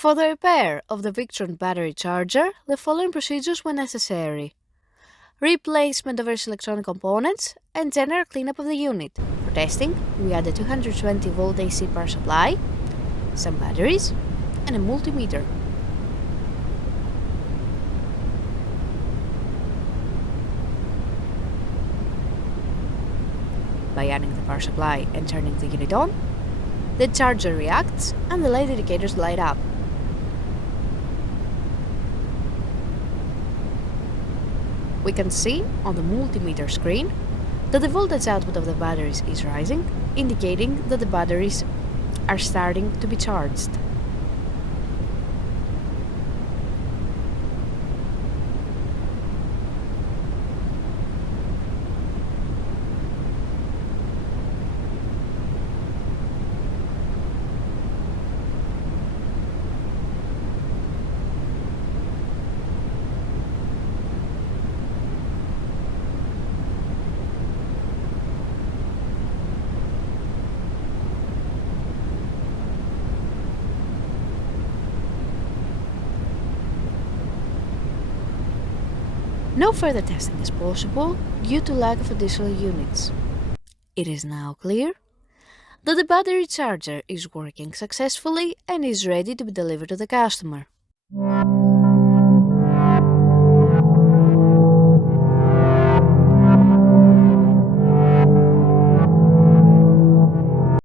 For the repair of the Victron battery charger, the following procedures were necessary: replacement of various electronic components and general cleanup of the unit. For testing, we added 220-volt AC power supply, some batteries, and a multimeter. By adding the power supply and turning the unit on, the charger reacts and the light indicators light up. We can see on the multimeter screen that the voltage output of the batteries is rising, indicating that the batteries are starting to be charged. No further testing is possible due to lack of additional units. It is now clear that the battery charger is working successfully and is ready to be delivered to the customer.